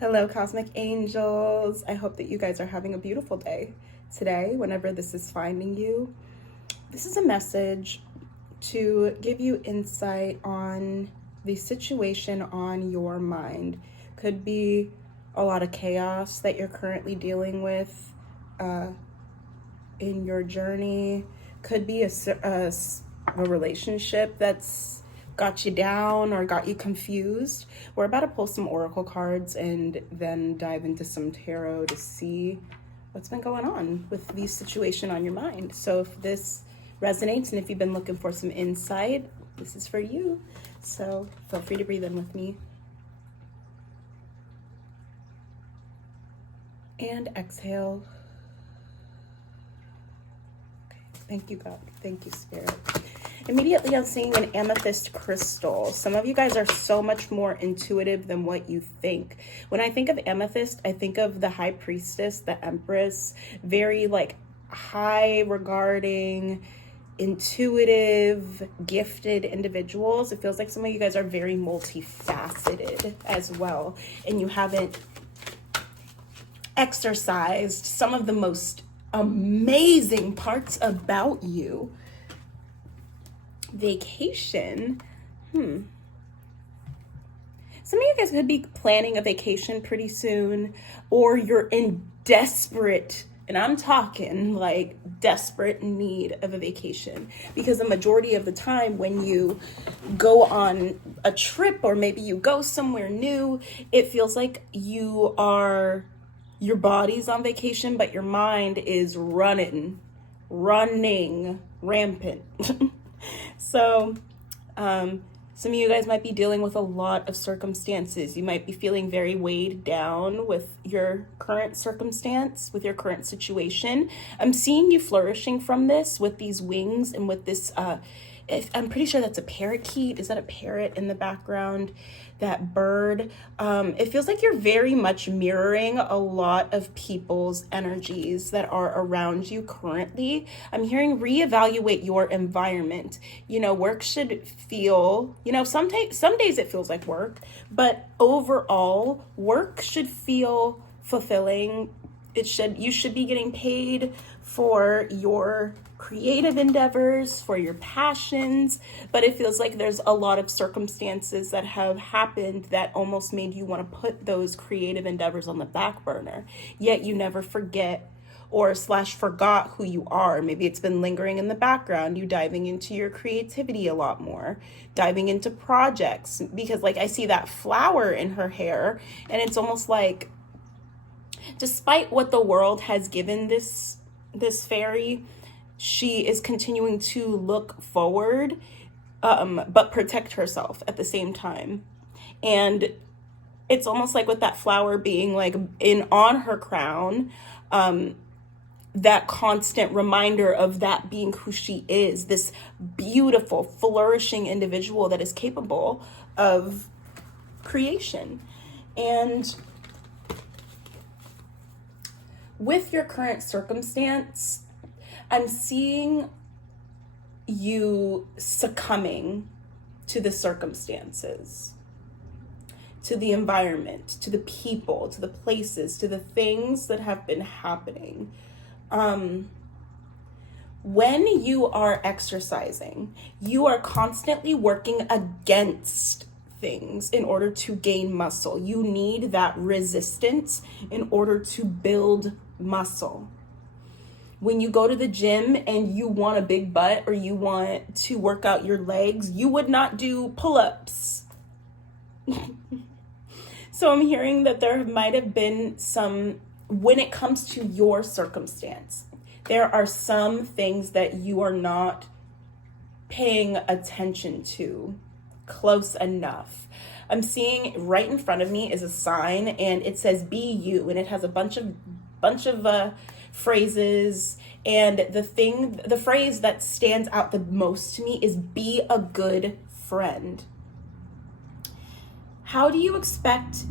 Hello, Cosmic Angels. I hope that you guys are having a beautiful day today, whenever this is finding you. This is a message to give you insight on the situation on your mind. Could be a lot of chaos that you're currently dealing with in your journey. Could be a relationship that's got you down or got you confused. We're about to pull some oracle cards and then dive into some tarot to see what's been going on with the situation on your mind. So if this resonates and if you've been looking for some insight, this is for you. So feel free to breathe in with me. And exhale. Okay. Thank you, God. Thank you, Spirit. Immediately, I'm seeing an amethyst crystal. Some of you guys are so much more intuitive than what you think. When I think of amethyst, I think of the high priestess, the empress, very like high regarding, intuitive, gifted individuals. It feels like some of you guys are very multifaceted as well, and you haven't exercised some of the most amazing parts about you. Vacation. Some of you guys could be planning a vacation pretty soon, or you're in desperate, and I'm talking like desperate need of a vacation, because the majority of the time when you go on a trip or maybe you go somewhere new, it feels like your body's on vacation, but your mind is running rampant. So, some of you guys might be dealing with a lot of circumstances. You might be feeling very weighed down with your current circumstance, with your current situation. I'm seeing you flourishing from this with these wings and with this, I'm pretty sure that's a parakeet. Is that a parrot in the background? That bird. It feels like you're very much mirroring a lot of people's energies that are around you currently. I'm hearing reevaluate your environment. Work should feel, some days it feels like work, but overall, work should feel fulfilling. You should be getting paid for your creative endeavors, for your passions, but it feels like there's a lot of circumstances that have happened that almost made you want to put those creative endeavors on the back burner, yet you never forget or forgot who you are. Maybe it's been lingering in the background, you diving into your creativity a lot more, diving into projects, because like I see that flower in her hair, and it's almost like, despite what the world has given this fairy, she is continuing to look forward, but protect herself at the same time. And it's almost like with that flower being like on her crown, that constant reminder of that being who she is, this beautiful, flourishing individual that is capable of creation. And with your current circumstance, I'm seeing you succumbing to the circumstances, to the environment, to the people, to the places, to the things that have been happening. When you are exercising, you are constantly working against things in order to gain muscle. You need that resistance in order to build muscle. When you go to the gym and you want a big butt or you want to work out your legs, you would not do pull-ups. So I'm hearing that there might have been when it comes to your circumstance, there are some things that you are not paying attention to close enough. I'm seeing right in front of me is a sign, and it says "Be you," and it has a bunch of phrases, and the phrase that stands out the most to me is "Be a good friend." How do you expect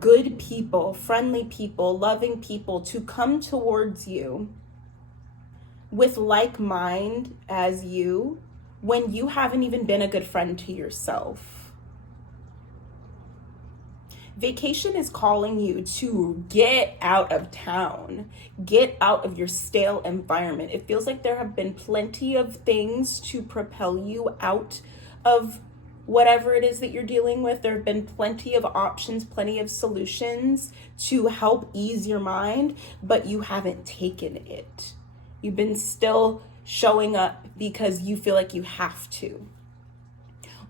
good people, friendly people, loving people to come towards you with like mind as you when you haven't even been a good friend to yourself? Vacation is calling you to get out of town, get out of your stale environment. It feels like there have been plenty of things to propel you out of whatever it is that you're dealing with. There have been plenty of options, plenty of solutions to help ease your mind, but you haven't taken it. You've been still showing up because you feel like you have to,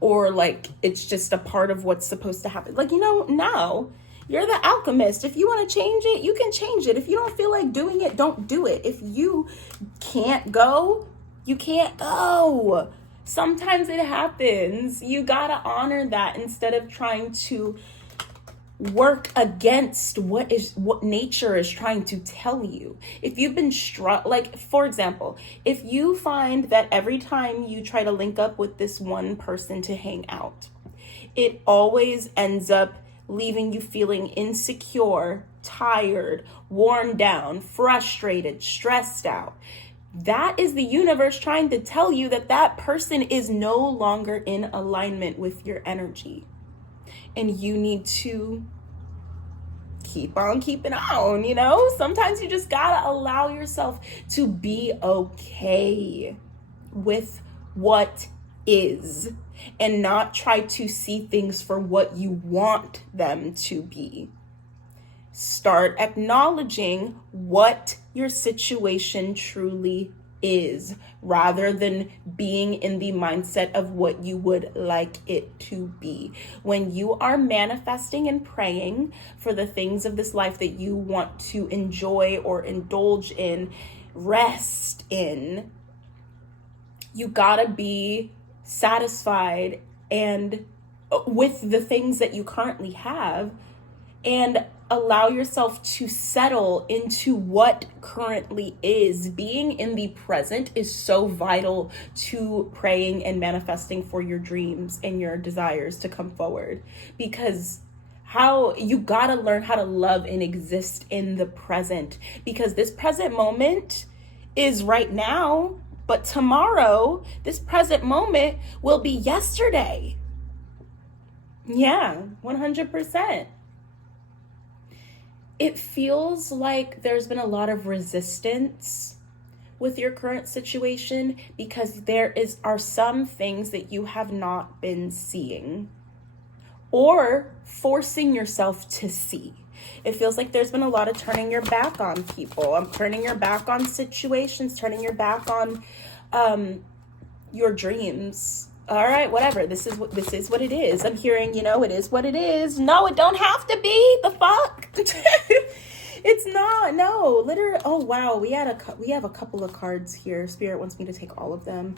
or like it's just a part of what's supposed to happen. Like, no, you're the alchemist. If you want to change it, you can change it. If you don't feel like doing it, don't do it. If you can't go, you can't go. Sometimes it happens. You gotta honor that instead of trying to work against what nature is trying to tell you. If you've been like, for example, if you find that every time you try to link up with this one person to hang out, it always ends up leaving you feeling insecure, tired, worn down, frustrated, stressed out. That is the universe trying to tell you that that person is no longer in alignment with your energy. And you need to keep on keeping on, Sometimes you just gotta allow yourself to be okay with what is and not try to see things for what you want them to be. Start acknowledging what your situation truly is, rather than being in the mindset of what you would like it to be. When you are manifesting and praying for the things of this life that you want to enjoy or indulge in, rest in, you gotta be satisfied and with the things that you currently have, and allow yourself to settle into what currently is. Being in the present is so vital to praying and manifesting for your dreams and your desires to come forward, because you gotta learn how to love and exist in the present, because this present moment is right now, but tomorrow, this present moment will be yesterday. Yeah, 100%. It feels like there's been a lot of resistance with your current situation because there are some things that you have not been seeing or forcing yourself to see. It feels like there's been a lot of turning your back on people. Turning your back on situations, turning your back on your dreams. All right, whatever. This is what it is. I'm hearing, it is what it is. No, it don't have to be. The fuck? It's not. No, literally. Oh wow, we have a couple of cards here. Spirit wants me to take all of them.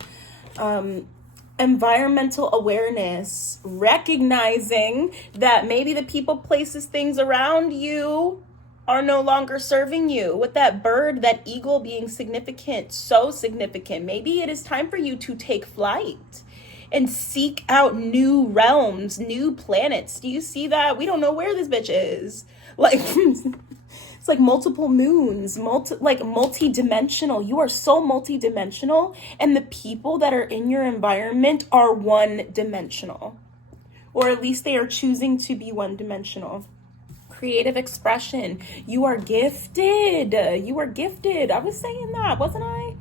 Environmental awareness, recognizing that maybe the people, places, things around you are no longer serving you. With that bird, that eagle being significant, so significant. Maybe it is time for you to take flight and seek out new realms, new planets. Do you see that? We don't know where this bitch is. Like, it's like multiple moons, multi-dimensional. You are so multi-dimensional, and the people that are in your environment are one-dimensional, or at least they are choosing to be one-dimensional. Creative expression. You are gifted. You are gifted. I was saying that, wasn't I?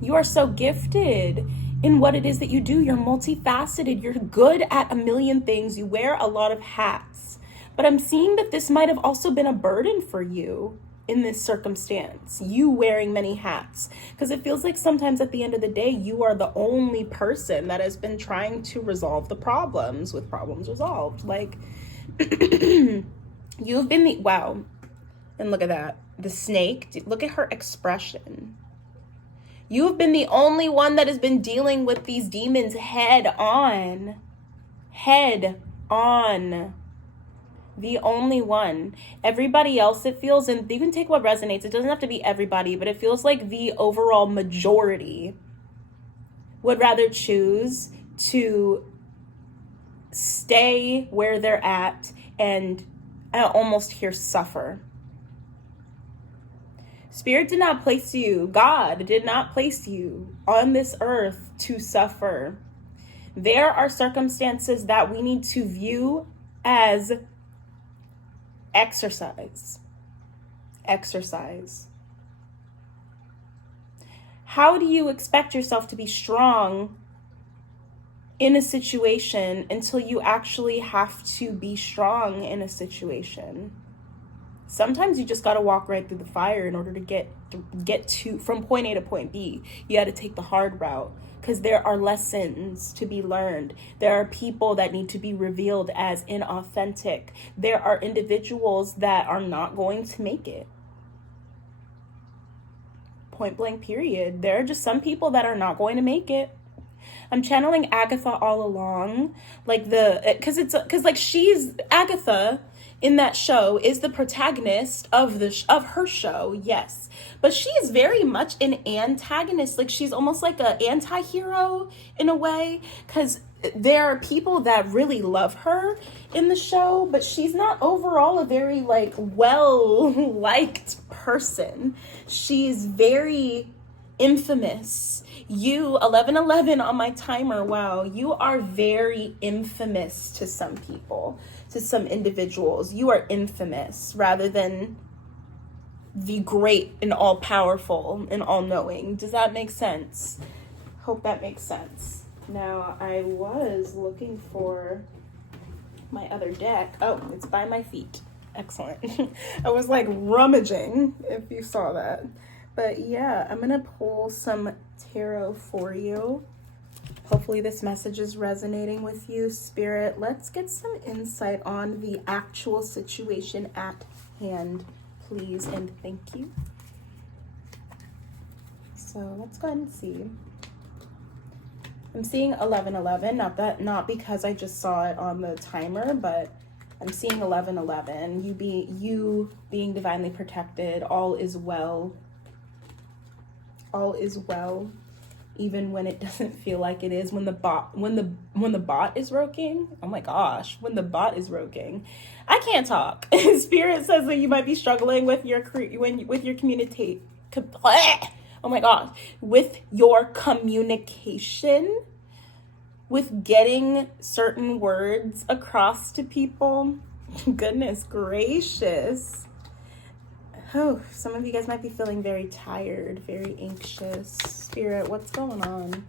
You are so gifted in what it is that you do. You're multifaceted. You're good at a million things. You wear a lot of hats. But I'm seeing that this might have also been a burden for you in this circumstance, you wearing many hats, because it feels like sometimes at the end of the day, you are the only person that has been trying to resolve the problems with problems resolved. Like, you've been wow. And look at that. The snake, look at her expression. You've been the only one that has been dealing with these demons head on. Head on. The only one. Everybody else, it feels, and you can take what resonates. It doesn't have to be everybody, but it feels like the overall majority would rather choose to stay where they're at and almost here suffer. Spirit did not place you, God did not place you on this earth to suffer. There are circumstances that we need to view as Exercise. Exercise. How do you expect yourself to be strong in a situation until you actually have to be strong in a situation? Sometimes you just got to walk right through the fire in order to get to from point A to point B. You got to take the hard route, because there are lessons to be learned. There are people that need to be revealed as inauthentic. There are individuals that are not going to make it. Point blank, period. There are just some people that are not going to make it. I'm channeling Agatha all along, like because she's Agatha in that show is the protagonist of her show, yes, but she is very much an antagonist. Like, she's almost like an anti-hero in a way, because there are people that really love her in the show, but she's not overall a very well liked person. She's very infamous. You 1111 on my timer. Wow, you are very infamous to some people, to some individuals. You are infamous rather than the great and all powerful and all knowing. Does that make sense? Hope that makes sense. Now, I was looking for my other deck. Oh, it's by my feet. Excellent. I was rummaging, if you saw that. But yeah, I'm gonna pull some tarot for you. Hopefully this message is resonating with you, Spirit. Let's get some insight on the actual situation at hand, please, and thank you. So let's go ahead and see. I'm seeing 1111, not because I just saw it on the timer, but I'm seeing 1111. You being divinely protected. All is well. All is well, even when it doesn't feel like it is. When the bot is roking. Oh my gosh, when the bot is roking, I can't talk. Spirit says that you might be struggling with your communicate. Oh my gosh, with your communication, with getting certain words across to people. Goodness gracious. Oh, some of you guys might be feeling very tired, very anxious. Spirit, what's going on?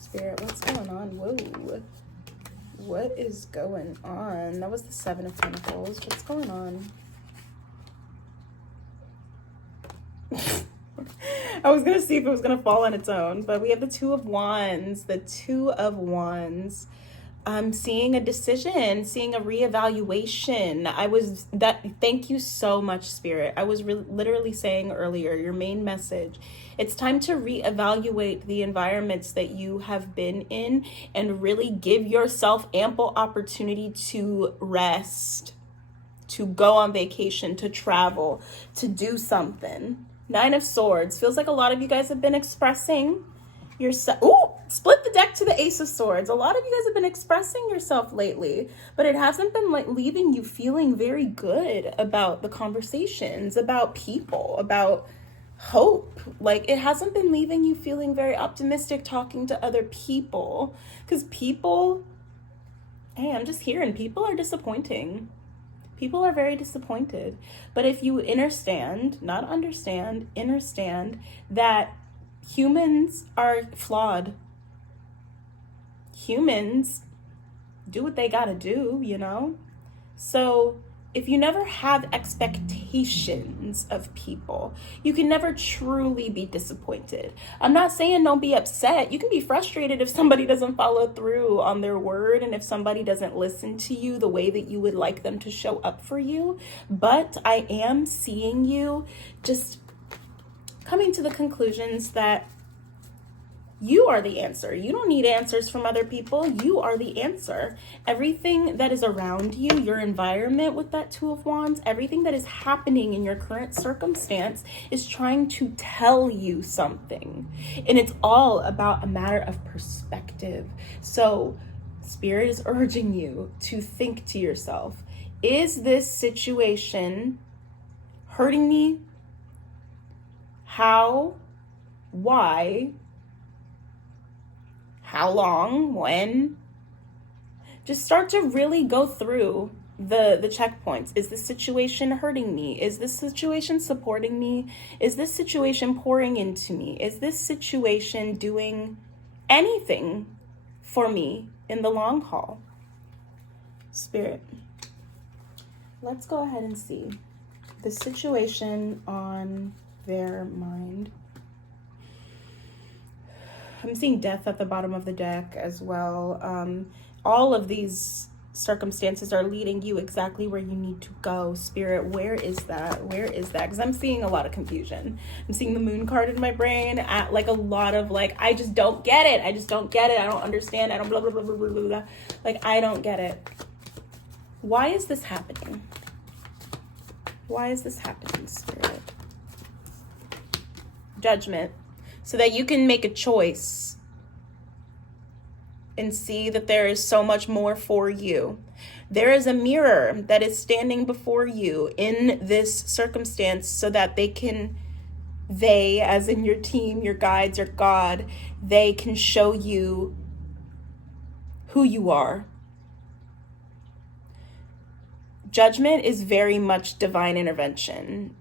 Spirit, what's going on? Whoa. What is going on? That was the Seven of Pentacles. What's going on? I was going to see if it was going to fall on its own, but we have the Two of Wands. The Two of Wands. I'm seeing a decision, seeing a reevaluation. Thank you so much, Spirit. I was literally saying earlier, your main message, it's time to reevaluate the environments that you have been in and really give yourself ample opportunity to rest, to go on vacation, to travel, to do something. Nine of Swords. Feels like a lot of you guys have been expressing yourself. Ooh, split the deck to the Ace of Swords. A lot of you guys have been expressing yourself lately, but it hasn't been leaving you feeling very good about the conversations, about people, about hope. It hasn't been leaving you feeling very optimistic talking to other people, because people, hey, I'm just hearing people are disappointing. People are very disappointed. But if you understand that humans are flawed. Humans do what they gotta do, So if you never have expectations of people, you can never truly be disappointed. I'm not saying don't be upset. You can be frustrated if somebody doesn't follow through on their word and if somebody doesn't listen to you the way that you would like them to show up for you. But I am seeing you just coming to the conclusions that you are the answer. You don't need answers from other people. You are the answer. Everything that is around you, your environment with that Two of Wands, everything that is happening in your current circumstance is trying to tell you something. And it's all about a matter of perspective. So Spirit is urging you to think to yourself, is this situation hurting me? How? Why? How long? When? Just start to really go through the checkpoints. Is this situation hurting me? Is this situation supporting me? Is this situation pouring into me? Is this situation doing anything for me in the long haul? Spirit, let's go ahead and see the situation on their mind. I'm seeing death at the bottom of the deck as well. All of these circumstances are leading you exactly where you need to go. Spirit, where is that? Where is that? Because I'm seeing a lot of confusion. I'm seeing the moon card in my brain at like a lot of like, I just don't get it. I just don't get it. I don't understand. I don't blah, blah, blah, blah, blah, blah, blah. Like, I don't get it. Why is this happening? Why is this happening, Spirit? Judgment. So that you can make a choice and see that there is so much more for you. There is a mirror that is standing before you in this circumstance so that they, as in your team, your guides, your God, they can show you who you are. Judgment is very much divine intervention.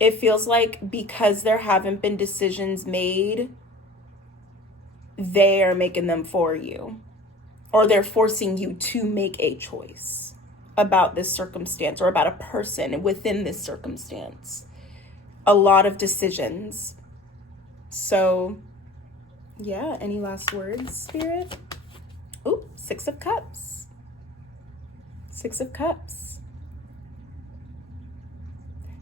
It feels like because there haven't been decisions made, they are making them for you, or they're forcing you to make a choice about this circumstance or about a person within this circumstance. A lot of decisions. So, yeah, any last words, Spirit? Ooh, 6 of Cups. 6 of Cups.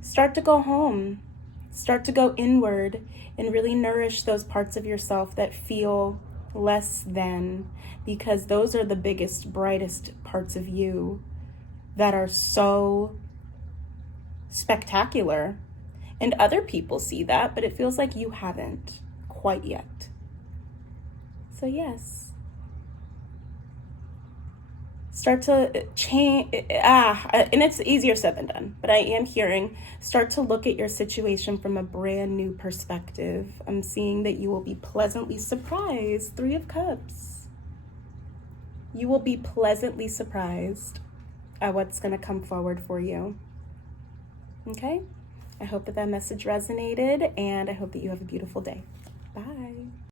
Start to go home. Start to go inward and really nourish those parts of yourself that feel less than, because those are the biggest, brightest parts of you that are so spectacular. And other people see that, but it feels like you haven't quite yet. So yes. Start to change, and it's easier said than done, but I am hearing, start to look at your situation from a brand new perspective. I'm seeing that you will be pleasantly surprised. 3 of Cups. You will be pleasantly surprised at what's going to come forward for you. Okay? I hope that message resonated, and I hope that you have a beautiful day. Bye.